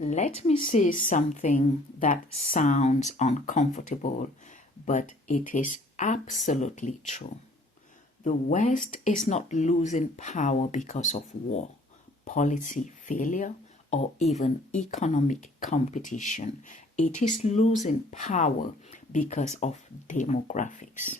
Let me say something that sounds uncomfortable, but it is absolutely true. The West is not losing power because of war, policy failure, or even economic competition. It is losing power because of demographics.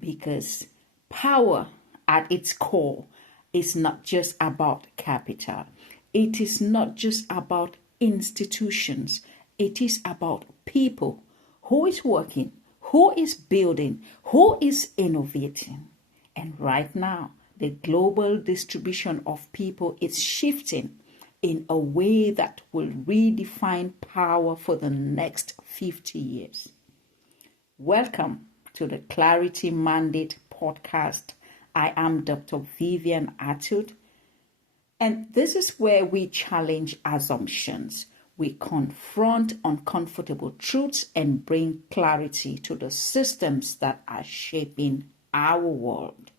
Because power at its core is not just about capital, it is not just about institutions, it is about people. Who is working, who is building, who is innovating. And right now, the global distribution of people is shifting in a way that will redefine power for the next 50 years. Welcome to the Clarity Mandate podcast. I am Dr. Vivian Atud, and this is where we challenge assumptions. We confront uncomfortable truths and bring clarity to the systems that are shaping our world.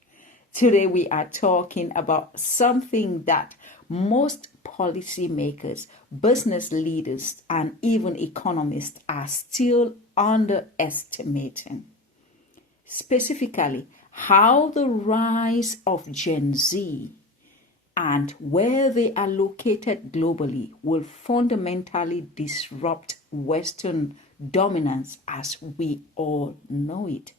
Today, we are talking about something that most policymakers, business leaders, and even economists are still underestimating. Specifically, how the rise of Gen Z and where they are located globally will fundamentally disrupt Western dominance as we all know it.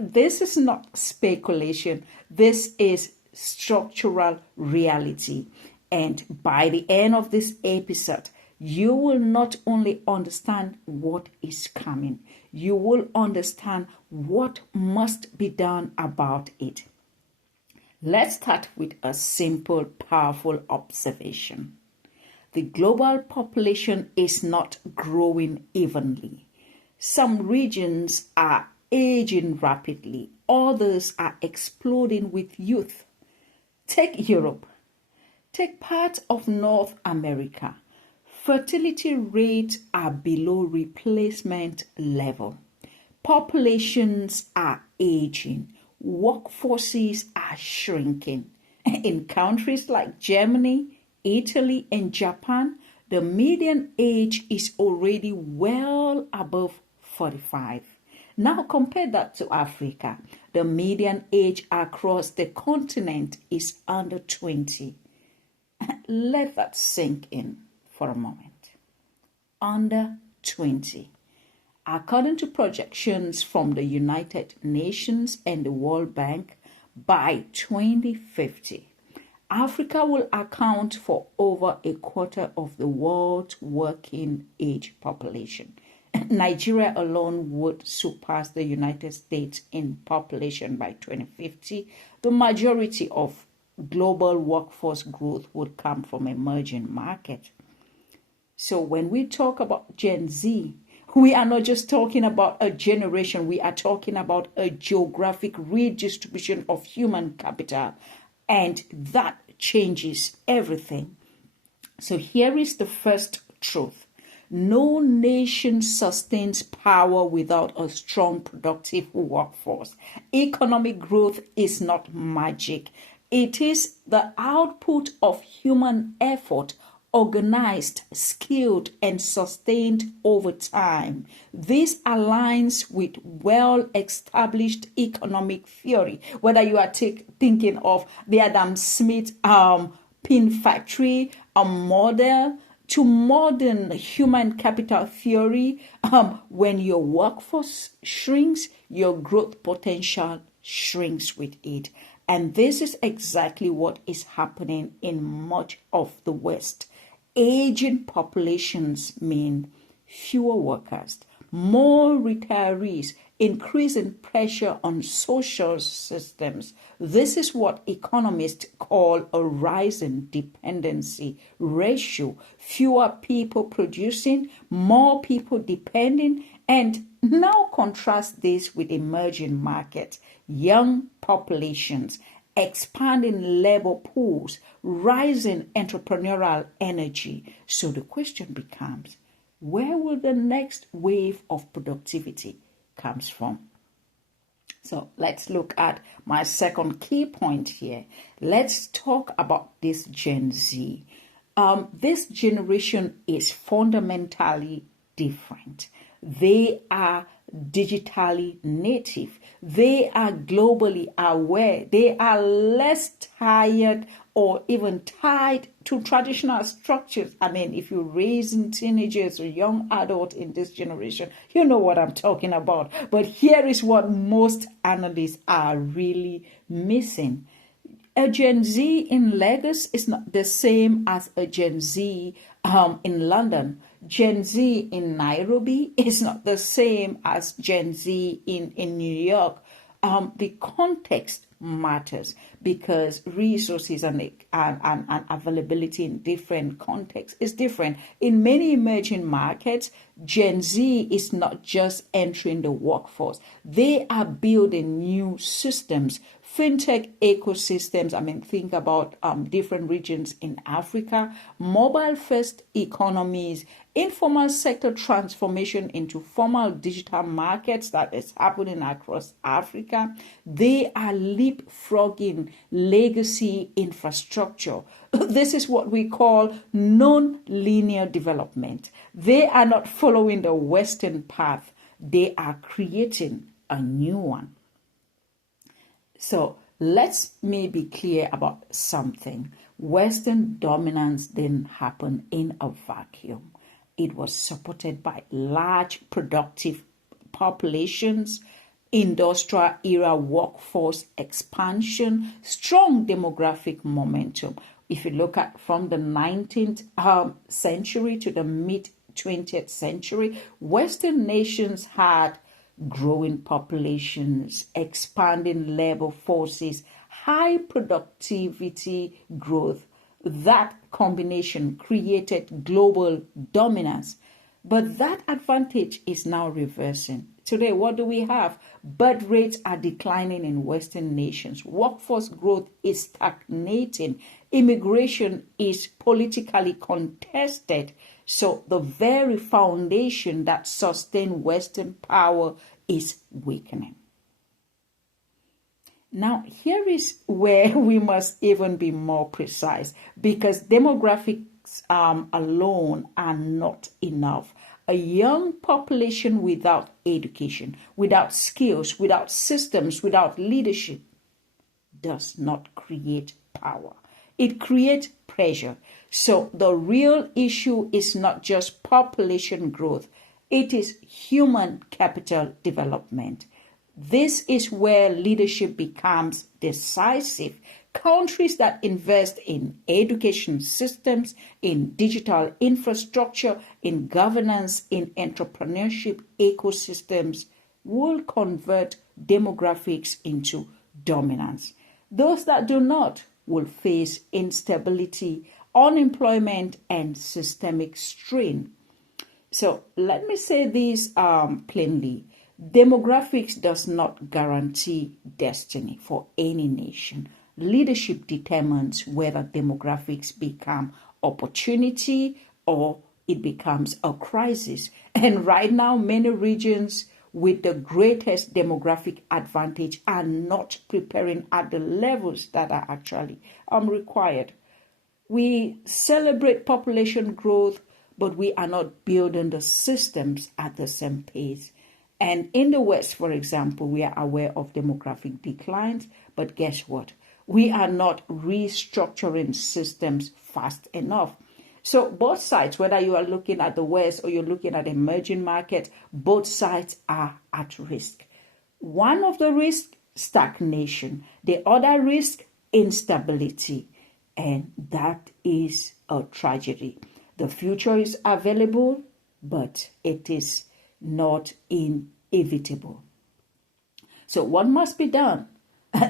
This is not speculation, this is structural reality. And by the end of this episode, you will not only understand what is coming, you will understand what must be done about it. Let's start with a simple, powerful observation. The global population is not growing evenly. Some regions are aging rapidly, others are exploding with youth. Take Europe, take part of North America. Fertility rates are below replacement level. Populations are aging. Workforces are shrinking. In countries like Germany, Italy, and Japan, the median age is already well above 45. Now compare that to Africa. The median age across the continent is under 20. Let that sink in for a moment. Under 20. According to projections from the United Nations and the World Bank, by 2050, Africa will account for over a quarter of the world's working age population. Nigeria alone would surpass the United States in population by 2050. The majority of global workforce growth would come from emerging markets. So when we talk about Gen Z, we are not just talking about a generation, we are talking about a geographic redistribution of human capital, and that changes everything. So here is the first truth. No nation sustains power without a strong, productive workforce. Economic growth is not magic. It is the output of human effort, organized, skilled, and sustained over time. This aligns with well-established economic theory. Whether you are thinking of the Adam Smith pin factory, a model, to modern human capital theory, when your workforce shrinks, your growth potential shrinks with it. And this is exactly what is happening in much of the West. Aging populations mean fewer workers, more retirees, increasing pressure on social systems. This is what economists call a rising dependency ratio. Fewer people producing, more people depending, and now contrast this with emerging markets, young populations, expanding labor pools, rising entrepreneurial energy. So the question becomes, where will the next wave of productivity comes from? So let's look at my second key point here. Let's talk about this Gen Z. This generation is fundamentally different. They are digitally native. They are globally aware. They are less tired or even tied to traditional structures. I mean, if you're raising teenagers or young adults in this generation, you know what I'm talking about. But here is what most analysts are really missing. A Gen Z in Lagos is not the same as a Gen Z in London. Gen Z in Nairobi is not the same as Gen Z in New York. The context matters because resources and availability in different contexts is different. In many emerging markets, Gen Z is not just entering the workforce. They are building new systems, fintech ecosystems. I mean, think about different regions in Africa, mobile first economies, informal sector transformation into formal digital markets that is happening across Africa. They are leapfrogging legacy infrastructure. This is what we call non-linear development. They are not following the Western path. They are creating a new one. So let's me be clear about something. Western dominance didn't happen in a vacuum. It was supported by large productive populations, industrial era workforce expansion, strong demographic momentum. If you look at from the 19th century to the mid 20th century, Western nations had growing populations, expanding labor forces, high productivity growth. That combination created global dominance. But that advantage is now reversing. Today, what do we have? Birth rates are declining in Western nations. Workforce growth is stagnating. Immigration is politically contested. So the very foundation that sustained Western power is weakening. Now, here is where we must even be more precise, because demographics alone are not enough. A young population without education, without skills, without systems, without leadership does not create power. It creates pressure. So the real issue is not just population growth, it is human capital development. This is where leadership becomes decisive. Countries that invest in education systems, in digital infrastructure, in governance, in entrepreneurship ecosystems will convert demographics into dominance. Those that do not will face instability, unemployment, and systemic strain. So let me say this plainly. Demographics does not guarantee destiny for any nation. Leadership determines whether demographics become opportunity or it becomes a crisis. And right now, many regions with the greatest demographic advantage are not preparing at the levels that are actually required. We celebrate population growth, but we are not building the systems at the same pace. And in the West, for example, we are aware of demographic declines, but guess what? We are not restructuring systems fast enough. So both sides, whether you are looking at the West or you're looking at emerging markets, both sides are at risk. One of the risks, stagnation. The other risk, instability. And that is a tragedy. The future is available, but it is not inevitable. So what must be done?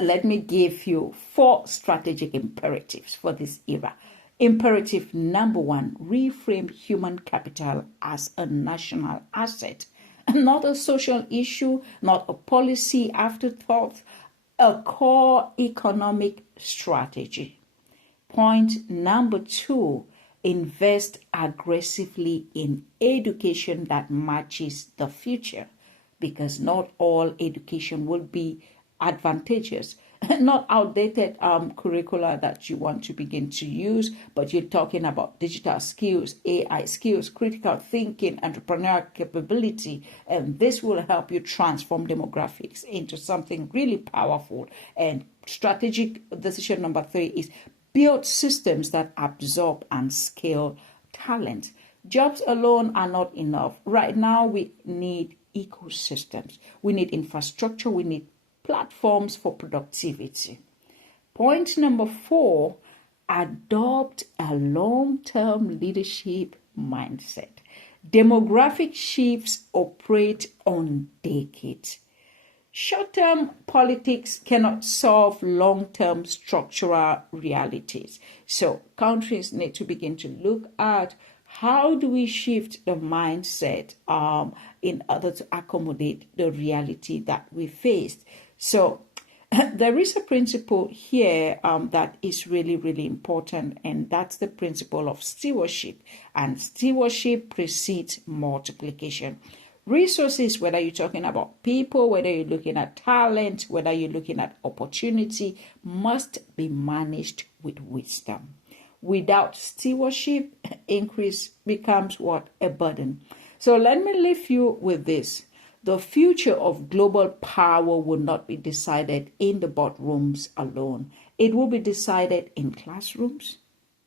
Let me give you 4 strategic imperatives for this era. Imperative number 1, reframe human capital as a national asset, not a social issue, not a policy afterthought, a core economic strategy. Point number 2, invest aggressively in education that matches the future, because not all education will be advantageous. not outdated curricula that you want to begin to use, but you're talking about digital skills, AI skills, critical thinking, entrepreneurial capability, and this will help you transform demographics into something really powerful. And strategic decision number 3 is build systems that absorb and scale talent. Jobs alone are not enough. Right now, we need ecosystems. We need infrastructure. We need platforms for productivity. Point number 4, adopt a long-term leadership mindset. Demographic shifts operate on decades. Short-term politics cannot solve long-term structural realities. So countries need to begin to look at how do we shift the mindset in order to accommodate the reality that we faced. So there is a principle here that is really, really important, and that's the principle of stewardship. And stewardship precedes multiplication. Resources, whether you're talking about people, whether you're looking at talent, whether you're looking at opportunity, must be managed with wisdom. Without stewardship, increase becomes what? A burden. So let me leave you with this. The future of global power will not be decided in the boardrooms alone. It will be decided in classrooms,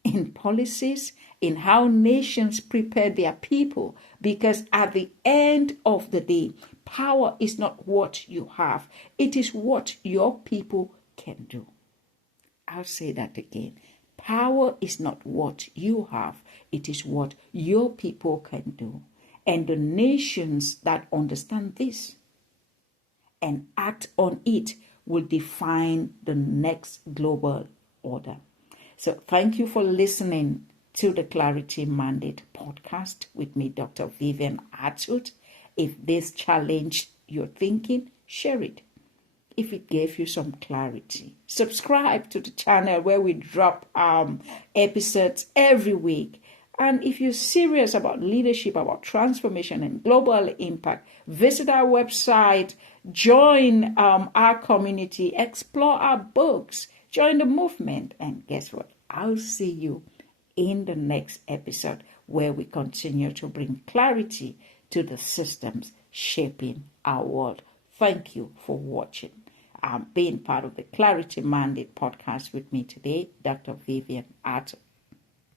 in policies, in how nations prepare their people. Because at the end of the day, power is not what you have. It is what your people can do. I'll say that again. Power is not what you have. It is what your people can do. And the nations that understand this and act on it will define the next global order. So thank you for listening to the Clarity Mandate podcast with me, Dr. Vivian Atwood. If this challenged your thinking, share it. If it gave you some clarity, subscribe to the channel where we drop episodes every week. And if you're serious about leadership, about transformation and global impact, visit our website, join our community, explore our books, join the movement, and guess what? I'll see you in the next episode where we continue to bring clarity to the systems shaping our world. Thank you for watching. Being part of the Clarity Mandate podcast with me today, Dr. Vivian Atwood.